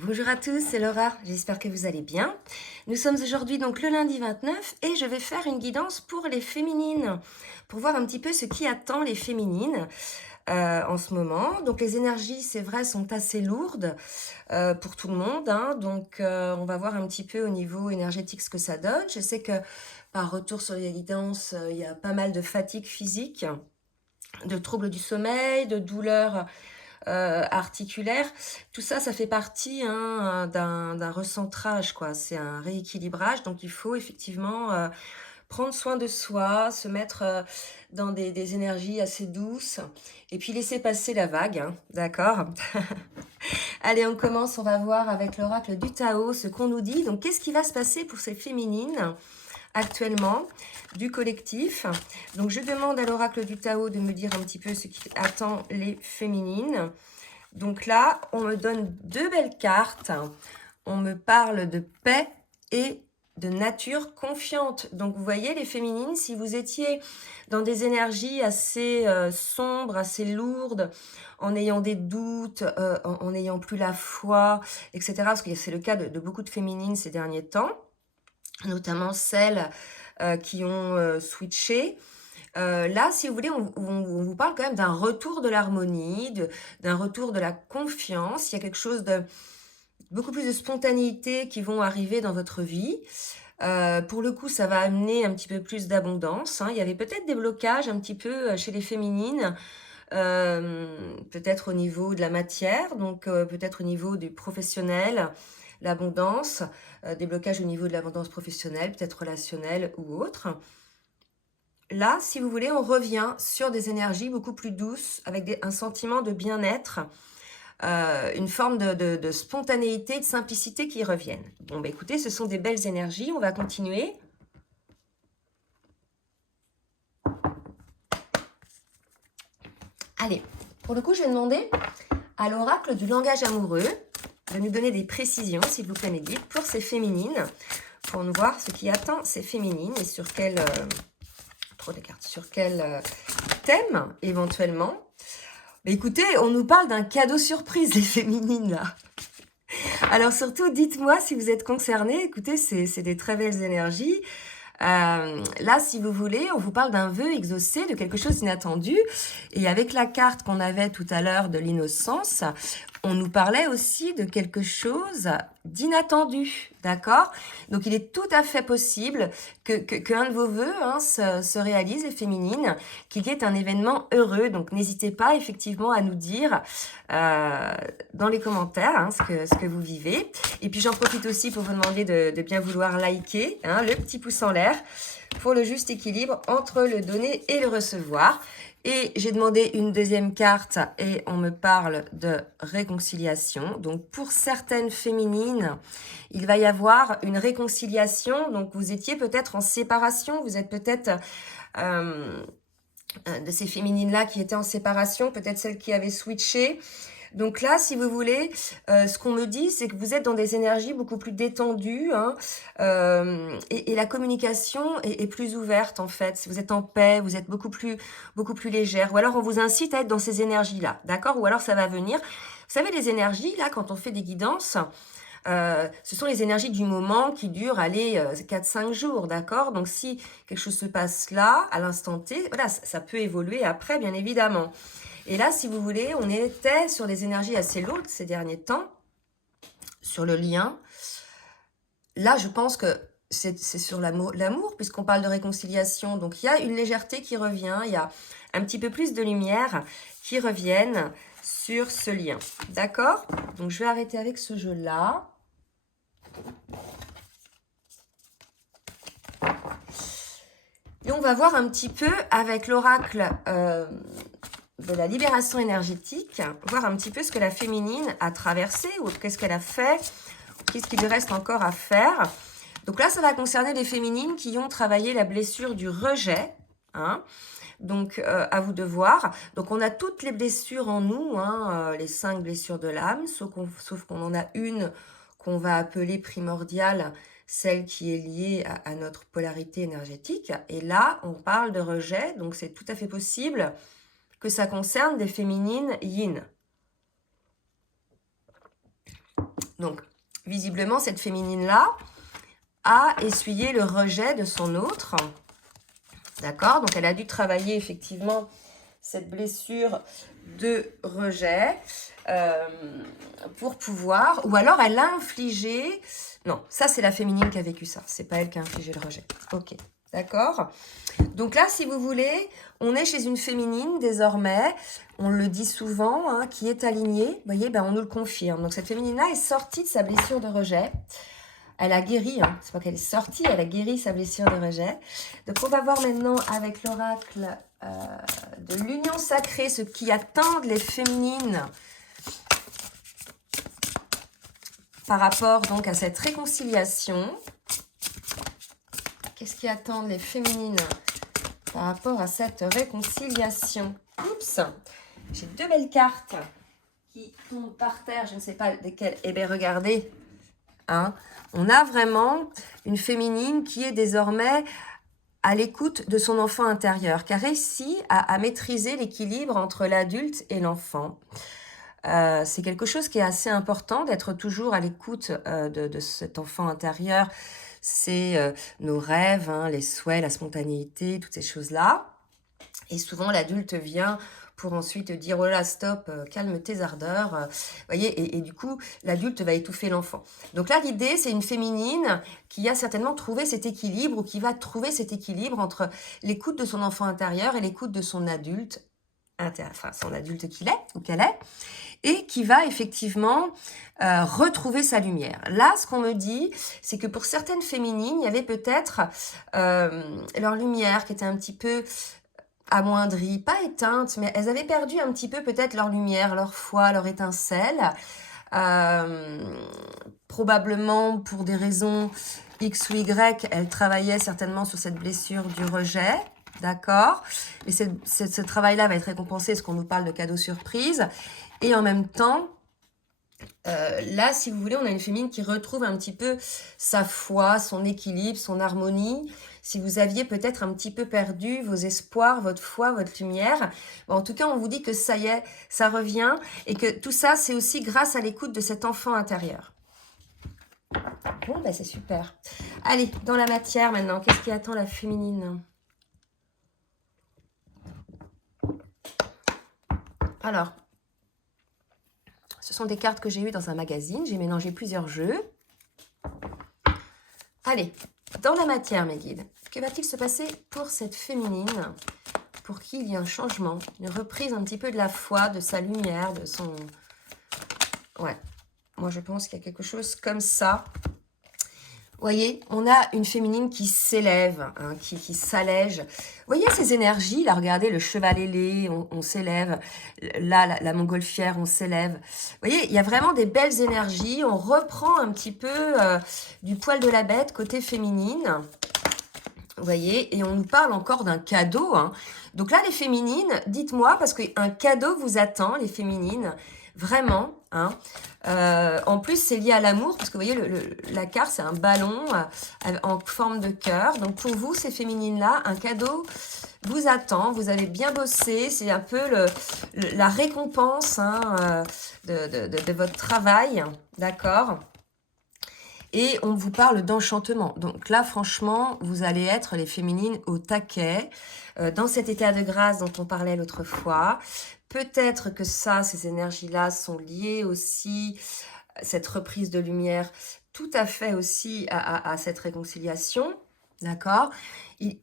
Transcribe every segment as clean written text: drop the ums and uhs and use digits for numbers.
Bonjour à tous, c'est Laura, j'espère que vous allez bien. Nous sommes aujourd'hui donc le lundi 29 et je vais faire une guidance pour les féminines, pour voir un petit peu ce qui attend les féminines en ce moment. Donc les énergies, c'est vrai, sont assez lourdes pour tout le monde, hein. Donc on va voir un petit peu au niveau énergétique ce que ça donne. Je sais que par retour sur les guidances, il y a pas mal de fatigue physique, de troubles du sommeil, de douleurs articulaire, tout ça, ça fait partie hein, d'un recentrage, quoi. C'est un rééquilibrage, donc il faut effectivement prendre soin de soi, se mettre dans des énergies assez douces, et puis laisser passer la vague, hein, d'accord? Allez, on commence, on va voir avec l'oracle du Tao ce qu'on nous dit. Donc, qu'est-ce qui va se passer pour ces féminines actuellement du collectif? Donc, je demande à l'oracle du Tao de me dire un petit peu ce qui attend les féminines. Donc là, on me donne deux belles cartes. On me parle de paix et de nature confiante. Donc vous voyez les féminines, si vous étiez dans des énergies assez sombres, assez lourdes, en ayant des doutes, en n'ayant plus la foi, etc. Parce que c'est le cas de beaucoup de féminines ces derniers temps, notamment celles qui ont switché. Là, si vous voulez, on vous parle quand même d'un retour de l'harmonie, d'un retour de la confiance. Il y a quelque chose de beaucoup plus de spontanéité qui vont arriver dans votre vie. Pour le coup, ça va amener un petit peu plus d'abondance, hein. Il y avait peut-être des blocages un petit peu chez les féminines, peut-être au niveau de la matière, donc peut-être au niveau du professionnel, l'abondance, des blocages au niveau de l'abondance professionnelle, peut-être relationnelle ou autre. Là, si vous voulez, on revient sur des énergies beaucoup plus douces, avec un sentiment de bien-être, une forme de spontanéité, de simplicité qui reviennent. Bon, bah écoutez, ce sont des belles énergies, on va continuer. Allez, pour le coup, je vais demander à l'oracle du langage amoureux de nous donner des précisions, s'il vous plaît, Médite, pour ces féminines, pour nous voir ce qui attend ces féminines et sur quel... trop de cartes, sur quel thème, éventuellement. Mais écoutez, on nous parle d'un cadeau surprise, les féminines, là. Alors surtout, dites-moi si vous êtes concernés. Écoutez, c'est des très belles énergies. Là, si vous voulez, on vous parle d'un vœu exaucé, de quelque chose d'inattendu. Et avec la carte qu'on avait tout à l'heure de l'innocence, on nous parlait aussi de quelque chose d'inattendu, d'accord? Donc, il est tout à fait possible qu'un de vos vœux hein, se réalise, les féminines, qu'il y ait un événement heureux. Donc, n'hésitez pas effectivement à nous dire dans les commentaires hein, ce que vous vivez. Et puis, j'en profite aussi pour vous demander de bien vouloir liker, hein, le petit pouce en l'air, pour le juste équilibre entre le donner et le recevoir. Et j'ai demandé une deuxième carte et on me parle de réconciliation. Donc pour certaines féminines, il va y avoir une réconciliation. Donc vous étiez peut-être en séparation, vous êtes peut-être de ces féminines-là qui étaient en séparation, peut-être celles qui avaient switché. Donc là, si vous voulez, ce qu'on me dit, c'est que vous êtes dans des énergies beaucoup plus détendues hein, et la communication est plus ouverte en fait. Si vous êtes en paix, vous êtes beaucoup plus légère. Ou alors on vous incite à être dans ces énergies-là, d'accord? Ou alors ça va venir. Vous savez, les énergies, là, quand on fait des guidances, ce sont les énergies du moment qui durent, allez, 4-5 jours, d'accord? Donc si quelque chose se passe là, à l'instant T, voilà, ça peut évoluer après, bien évidemment. Et là, si vous voulez, on était sur des énergies assez lourdes ces derniers temps, sur le lien. Là, je pense que c'est sur l'amour, puisqu'on parle de réconciliation. Donc, il y a une légèreté qui revient, il y a un petit peu plus de lumière qui reviennent sur ce lien. D'accord? Donc, je vais arrêter avec ce jeu-là. Et on va voir un petit peu avec l'oracle de la libération énergétique, voir un petit peu ce que la féminine a traversé ou qu'est-ce qu'elle a fait, qu'est-ce qu'il lui reste encore à faire. Donc là, ça va concerner les féminines qui ont travaillé la blessure du rejet, hein. Donc, à vous de voir. Donc, on a toutes les blessures en nous, hein, les 5 blessures de l'âme, sauf qu'on en a une qu'on va appeler primordiale, celle qui est liée à notre polarité énergétique. Et là, on parle de rejet, donc c'est tout à fait possible que ça concerne des féminines yin. Donc, visiblement, cette féminine-là a essuyé le rejet de son autre. D'accord? Donc, elle a dû travailler effectivement cette blessure de rejet pour pouvoir... Ou alors, elle a infligé... Non, ça, c'est la féminine qui a vécu ça. C'est pas elle qui a infligé le rejet. Ok, d'accord? Donc là, si vous voulez, on est chez une féminine désormais, on le dit souvent, hein, qui est alignée. Vous voyez, ben, on nous le confirme. Donc cette féminine-là est sortie de sa blessure de rejet. Elle a guéri, hein. C'est pas qu'elle est sortie, elle a guéri sa blessure de rejet. Donc on va voir maintenant avec l'oracle de l'union sacrée ce qui attendent les féminines par rapport donc à cette réconciliation. Qu'est-ce qui attendent les féminines par rapport à cette réconciliation? Oups, j'ai 2 belles cartes qui tombent par terre, je ne sais pas lesquelles. Eh bien, regardez, hein, on a vraiment une féminine qui est désormais à l'écoute de son enfant intérieur, qui a réussi à maîtriser l'équilibre entre l'adulte et l'enfant. C'est quelque chose qui est assez important, d'être toujours à l'écoute de cet enfant intérieur. C'est nos rêves, hein, les souhaits, la spontanéité, toutes ces choses-là. Et souvent, l'adulte vient pour ensuite dire « Oh là, stop, calme tes ardeurs. » voyez, et du coup, l'adulte va étouffer l'enfant. Donc là, l'idée, c'est une féminine qui a certainement trouvé cet équilibre ou qui va trouver cet équilibre entre l'écoute de son enfant intérieur et l'écoute de son adulte, enfin son adulte qu'il est ou qu'elle est, et qui va effectivement retrouver sa lumière. Là, ce qu'on me dit, c'est que pour certaines féminines, il y avait peut-être leur lumière qui était un petit peu amoindrie, pas éteinte, mais elles avaient perdu un petit peu peut-être leur lumière, leur foi, leur étincelle. Probablement pour des raisons X ou Y, elles travaillaient certainement sur cette blessure du rejet. D'accord? Et ce travail-là va être récompensé, parce qu'on nous parle de cadeaux surprises. Et en même temps, là, si vous voulez, on a une féminine qui retrouve un petit peu sa foi, son équilibre, son harmonie. Si vous aviez peut-être un petit peu perdu vos espoirs, votre foi, votre lumière, bon, en tout cas, on vous dit que ça y est, ça revient. Et que tout ça, c'est aussi grâce à l'écoute de cet enfant intérieur. Bon, ben c'est super. Allez, dans la matière maintenant, qu'est-ce qui attend la féminine? Alors, ce sont des cartes que j'ai eues dans un magazine. J'ai mélangé plusieurs jeux. Allez, dans la matière, mes guides, que va-t-il se passer pour cette féminine, pour qu'il y ait un changement, une reprise un petit peu de la foi, de sa lumière, de son... Ouais, moi je pense qu'il y a quelque chose comme ça. Vous voyez, on a une féminine qui s'élève, hein, qui s'allège. Vous voyez ces énergies, là, regardez, le cheval ailé, on s'élève. Là, la montgolfière, on s'élève. Vous voyez, il y a vraiment des belles énergies. On reprend un petit peu du poil de la bête, côté féminine. Vous voyez, et on nous parle encore d'un cadeau. Hein. Donc là, les féminines, dites-moi, parce qu'un cadeau vous attend, les féminines, vraiment. Hein. En plus, c'est lié à l'amour, parce que vous voyez, la carte, c'est un ballon en forme de cœur. Donc pour vous, ces féminines-là, un cadeau vous attend. Vous avez bien bossé. C'est un peu la récompense hein, de votre travail. D'accord ? Et on vous parle d'enchantement. Donc là, franchement, vous allez être les féminines au taquet, dans cet état de grâce dont on parlait l'autre fois. Peut-être que ça, ces énergies-là sont liées aussi, cette reprise de lumière, tout à fait aussi à cette réconciliation. D'accord?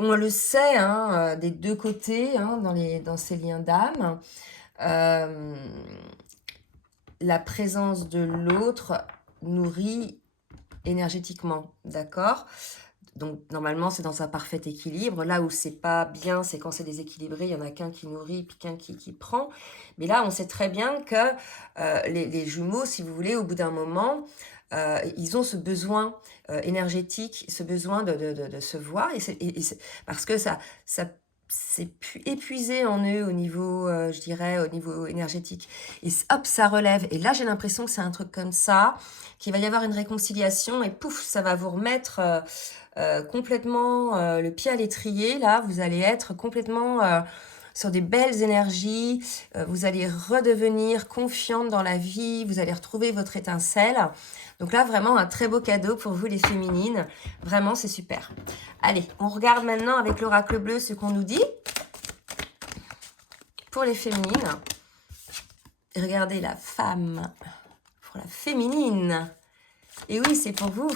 On le sait, hein, des deux côtés, hein, dans ces liens d'âme. La présence de l'autre nourrit énergétiquement, d'accord? Donc normalement c'est dans un parfait équilibre. Là où c'est pas bien, c'est quand c'est déséquilibré, il y en a qu'un qui nourrit puis qu'un qui prend. Mais là on sait très bien que les jumeaux, si vous voulez, au bout d'un moment, ils ont ce besoin énergétique, ce besoin de se voir, parce que ça c'est épuisé en eux au niveau, je dirais, au niveau énergétique. Et hop, ça relève. Et là, j'ai l'impression que c'est un truc comme ça, qu'il va y avoir une réconciliation et pouf, ça va vous remettre complètement le pied à l'étrier. Là, vous allez être complètement sur des belles énergies. Vous allez redevenir confiante dans la vie. Vous allez retrouver votre étincelle. Donc là, vraiment un très beau cadeau pour vous les féminines. Vraiment, c'est super. Allez, on regarde maintenant avec l'oracle bleu ce qu'on nous dit pour les féminines. Regardez la femme pour la féminine. Et oui, c'est pour vous.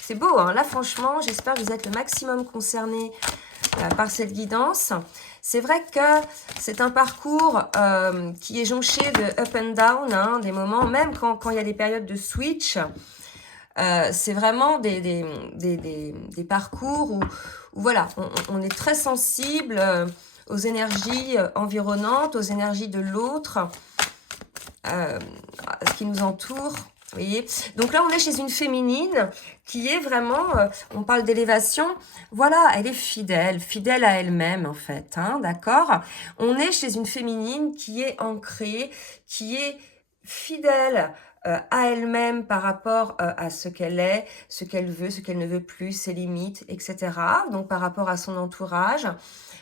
C'est beau, hein. Là, franchement, j'espère que vous êtes le maximum concernés par cette guidance. C'est vrai que c'est un parcours qui est jonché de up and down, hein, des moments, même quand il y a des périodes de switch. C'est vraiment des parcours où voilà, on est très sensible aux énergies environnantes, aux énergies de l'autre, ce qui nous entoure. Vous voyez, donc là on est chez une féminine qui est vraiment, on parle d'élévation, voilà, elle est fidèle à elle-même en fait, hein, d'accord. On est chez une féminine qui est ancrée, qui est fidèle à elle-même par rapport à ce qu'elle est, ce qu'elle veut, ce qu'elle ne veut plus, ses limites, etc. Donc par rapport à son entourage.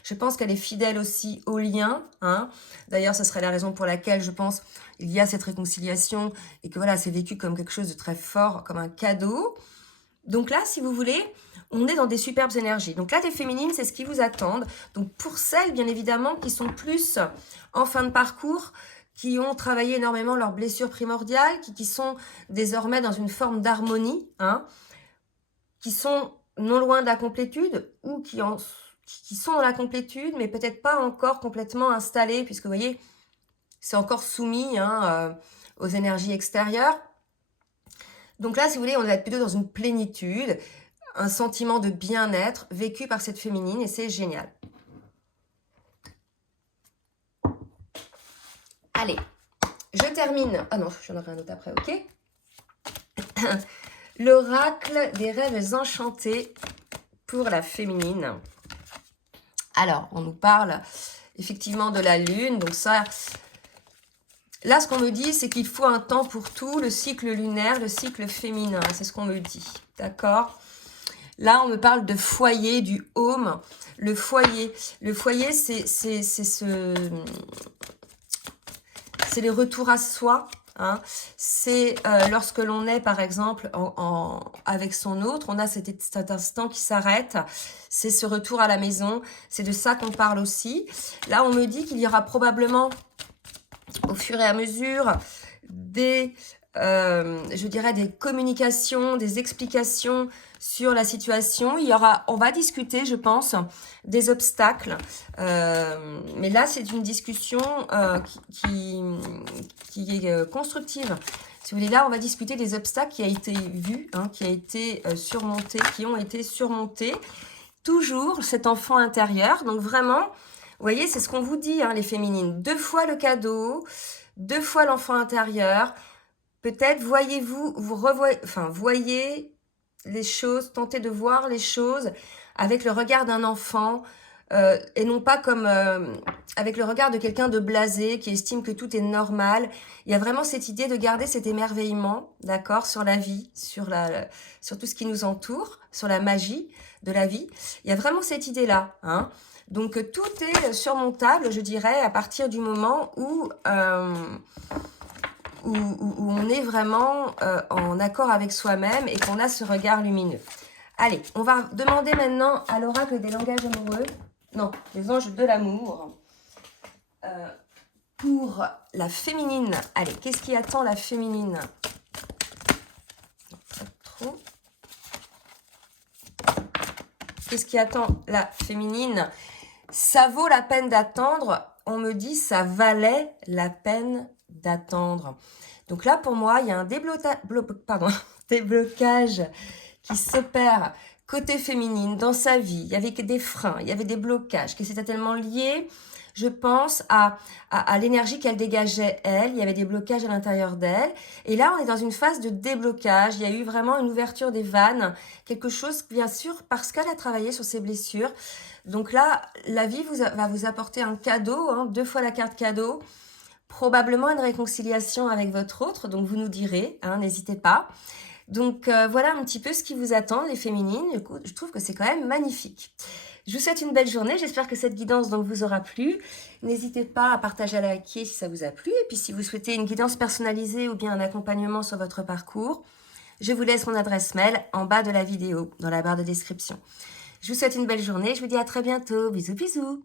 Je pense qu'elle est fidèle aussi aux liens, hein. D'ailleurs, ce serait la raison pour laquelle je pense il y a cette réconciliation et que voilà, c'est vécu comme quelque chose de très fort, comme un cadeau. Donc là, si vous voulez, on est dans des superbes énergies. Donc là, les féminines, c'est ce qui vous attendent. Donc pour celles, bien évidemment, qui sont plus en fin de parcours, qui ont travaillé énormément leurs blessures primordiales, qui sont désormais dans une forme d'harmonie, hein, qui sont non loin de la complétude ou qui sont dans la complétude, mais peut-être pas encore complètement installées, puisque vous voyez, c'est encore soumis hein, aux énergies extérieures. Donc là, si vous voulez, on va être plutôt dans une plénitude, un sentiment de bien-être vécu par cette féminine, et c'est génial. Allez, je termine. Ah non, j'en aurai un autre après, ok. L'oracle des rêves enchantés pour la féminine. Alors, on nous parle effectivement de la lune. Donc ça, là, ce qu'on me dit, c'est qu'il faut un temps pour tout, le cycle lunaire, le cycle féminin. C'est ce qu'on me dit, d'accord? Là, on me parle de foyer, du home. Le foyer, c'est le retour à soi. Hein. C'est lorsque l'on est, par exemple, avec son autre, on a cet instant qui s'arrête. C'est ce retour à la maison. C'est de ça qu'on parle aussi. Là, on me dit qu'il y aura probablement, au fur et à mesure, je dirais des communications, des explications sur la situation. On va discuter, je pense, des obstacles. Mais là, c'est une discussion qui est constructive. Si vous voulez, là, on va discuter des obstacles qui a été vus, hein, qui ont été surmontés. Toujours cet enfant intérieur. Donc vraiment, vous voyez, c'est ce qu'on vous dit, hein, les féminines. 2 fois le cadeau, 2 fois l'enfant intérieur. Peut-être voyez les choses, tentez de voir les choses avec le regard d'un enfant et non pas comme avec le regard de quelqu'un de blasé qui estime que tout est normal. Il y a vraiment cette idée de garder cet émerveillement, d'accord, sur la vie, sur tout ce qui nous entoure, sur la magie de la vie. Il y a vraiment cette idée-là, hein. Donc tout est surmontable, je dirais, à partir du moment où on est vraiment en accord avec soi-même et qu'on a ce regard lumineux. Allez, on va demander maintenant à l'oracle des langages amoureux, non, des anges de l'amour, pour la féminine. Allez, qu'est-ce qui attend la féminine? Non, pas trop. Qu'est-ce qui attend la féminine? Ça vaut la peine d'attendre. On me dit ça valait la peine d'attendre. Donc là, pour moi, il y a un déblocage qui s'opère côté féminine dans sa vie. Il y avait des freins, il y avait des blocages, que c'était tellement lié, je pense, à l'énergie qu'elle dégageait, elle. Il y avait des blocages à l'intérieur d'elle. Et là, on est dans une phase de déblocage. Il y a eu vraiment une ouverture des vannes, quelque chose, bien sûr, parce qu'elle a travaillé sur ses blessures. Donc là, la vie va vous apporter un cadeau, hein, 2 fois la carte cadeau, probablement une réconciliation avec votre autre, donc vous nous direz, hein, n'hésitez pas. Donc voilà un petit peu ce qui vous attend, les féminines. Du coup, je trouve que c'est quand même magnifique. Je vous souhaite une belle journée. J'espère que cette guidance donc vous aura plu. N'hésitez pas à partager, à liker si ça vous a plu. Et puis si vous souhaitez une guidance personnalisée ou bien un accompagnement sur votre parcours, je vous laisse mon adresse mail en bas de la vidéo, dans la barre de description. Je vous souhaite une belle journée. Je vous dis à très bientôt. Bisous, bisous.